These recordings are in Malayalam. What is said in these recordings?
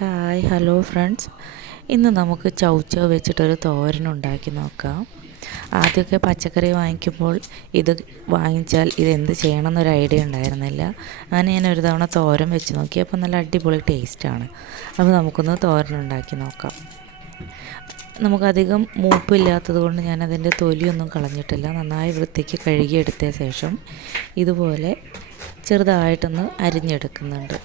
ഹായ് ഹലോ ഫ്രണ്ട്സ്, ഇന്ന് നമുക്ക് ചൗച്ചൗ വെച്ചിട്ടൊരു തോരൻ ഉണ്ടാക്കി നോക്കാം. ആദ്യമൊക്കെ പച്ചക്കറി വാങ്ങിക്കുമ്പോൾ ഇത് വാങ്ങിച്ചാൽ ഇതെന്ത് ചെയ്യണം എന്നൊരു ഐഡിയ ഉണ്ടായിരുന്നില്ല. അങ്ങനെ ഞാൻ ഒരു തവണ തോരൻ വെച്ച് നോക്കി. അപ്പോൾ നല്ല അടിപൊളി ടേസ്റ്റാണ്. അപ്പോൾ നമുക്കൊന്ന് തോരൻ ഉണ്ടാക്കി നോക്കാം. നമുക്കധികം മൂപ്പില്ലാത്തത് കൊണ്ട് ഞാനതിൻ്റെ തൊലിയൊന്നും കളഞ്ഞിട്ടില്ല. നന്നായി വൃത്തിക്ക് കഴുകിയെടുത്ത ശേഷം ഇതുപോലെ ചെറുതായിട്ടൊന്ന് അരിഞ്ഞെടുക്കുന്നുണ്ട്.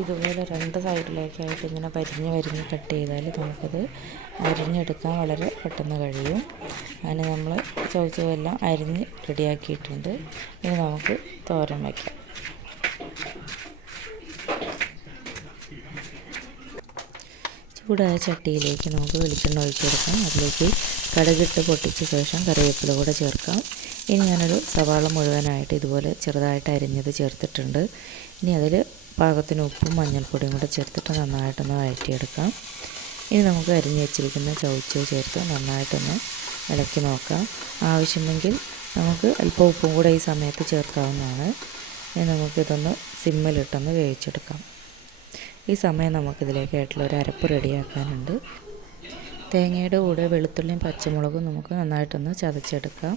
ഇതുപോലെ രണ്ട് സൈഡിലേക്കായിട്ട് ഇങ്ങനെ വരിഞ്ഞ് കട്ട് ചെയ്താൽ നമുക്കത് അരിഞ്ഞെടുക്കാൻ വളരെ പെട്ടെന്ന് കഴിയും. അങ്ങനെ നമ്മൾ ചൗച്ചൗവെല്ലാം അരിഞ്ഞ് റെഡിയാക്കിയിട്ടുണ്ട്. ഇനി നമുക്ക് തോരൻ വയ്ക്കാം. ചൂടായ ചട്ടിയിലേക്ക് നമുക്ക് വെളിച്ചെണ്ണ ഒഴിച്ച് കൊടുക്കാം. അതിലേക്ക് കടുകിട്ട് പൊട്ടിച്ച ശേഷം കറിവേപ്പില കൂടെ ചേർക്കാം. ഇനി ഞാനൊരു സവാള മുഴുവനായിട്ട് ഇതുപോലെ ചെറുതായിട്ട് അരിഞ്ഞത് ചേർത്തിട്ടുണ്ട്. ഇനി അതിൽ പാകത്തിന് ഉപ്പും മഞ്ഞൾപ്പൊടിയും കൂടെ ചേർത്തിട്ട് നന്നായിട്ടൊന്ന് വഴറ്റിയെടുക്കാം. ഇനി നമുക്ക് അരിഞ്ഞ് വെച്ചിരിക്കുന്ന ചൗച്ചൗ ചേർത്ത് നന്നായിട്ടൊന്ന് ഇളക്കി നോക്കാം. ആവശ്യമെങ്കിൽ നമുക്ക് അല്പം ഉപ്പും കൂടെ ഈ സമയത്ത് ചേർക്കാവുന്നതാണ്. ഇനി നമുക്കിതൊന്ന് സിമ്മിലിട്ടൊന്ന് വേവിച്ചെടുക്കാം. ഈ സമയം നമുക്കിതിലേക്കായിട്ടുള്ള ഒരു അരപ്പ് റെഡിയാക്കാനുണ്ട്. തേങ്ങയുടെ കൂടെ വെളുത്തുള്ളിയും പച്ചമുളകും നമുക്ക് നന്നായിട്ടൊന്ന് ചതച്ചെടുക്കാം.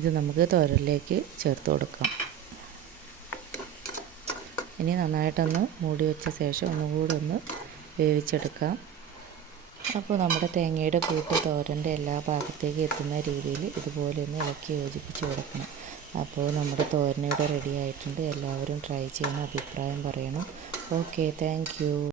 ഇത് നമുക്ക് തോരനിലേക്ക് ചേർത്ത് കൊടുക്കാം. ഇനി നന്നായിട്ടൊന്ന് മൂടി വെച്ച ശേഷം ഒന്നുകൂടെ ഒന്ന് വേവിച്ചെടുക്കാം. അപ്പോൾ നമ്മുടെ തേങ്ങയുടെ കൂട്ട് തോരൻ്റെ എല്ലാ ഭാഗത്തേക്ക് എത്തുന്ന രീതിയിൽ ഇതുപോലെ ഒന്ന് ഇളക്കി യോജിപ്പിച്ച് കൊടുക്കണം. അപ്പോൾ നമ്മുടെ തോരൻ ഇവിടെ റെഡി ആയിട്ടുണ്ട്. എല്ലാവരും ട്രൈ ചെയ്യണം, അഭിപ്രായം പറയണം. Okay, thank you.